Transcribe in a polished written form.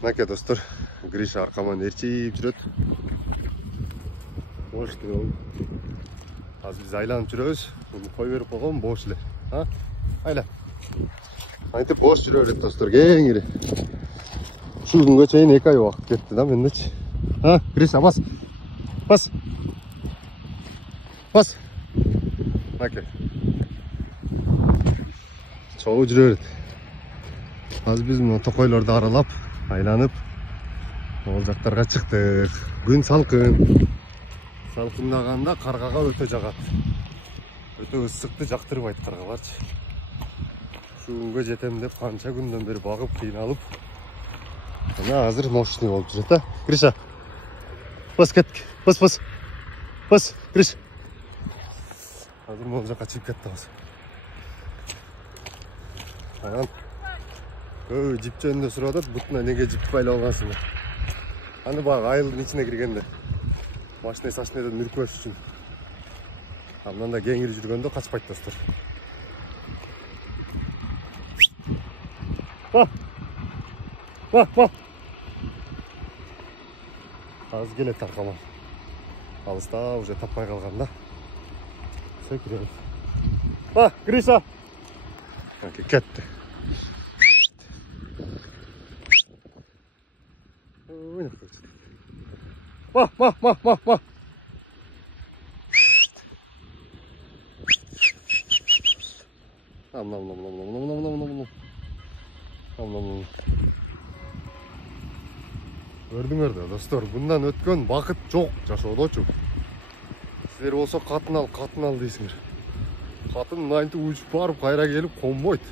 Мынакей достор, Гриша аркаман ээрчип жүрөт. Бош эле. Азыр биз айланып жүрөбүз. Кой берип койгон бош эле. Айла. Айтып бош жүрө берет достор, кеңири. Ушул күнгө чейин 2 ай убакыт кетти да мендечи. Гриша бас. Бас. Бас. Мынакей. Чогуу жүрө берет. Азыр биз мына токойлорду аралап, айланып, ол жактарга чыктык. Күн салкын. Салкындаганда каргага өтө жагат. Өтө ысыкты жактырбайт каргаларчы. Ушул күнгө жетем деп канча күндөн бери багып, кыйналып. Мына азыр мощный болуп жүрөт, Гриша. Бас кетик. Бас. Бас, Гриша. Азыр могул жака чыгып кеттибиз. Анан жип жөнүндө сурап атат, бутуна неге жип байлап алгансың? Аны баягы айылдын ичине киргенде машина сашнеден үркпөш үчүн. Мындай кеңири жүргөндө качпайт достор. Ба. Азыр келет аркаман. Алыста уже таппай калган да. Секиребиз. Гриша. Кетти. Ба. Көрдүңөр да достор, bundan өткөн бакыт жок жашоодочу. Силер болсо катын ал дейсиңер. Катын мынтип учуп барып кайра келип конбойт.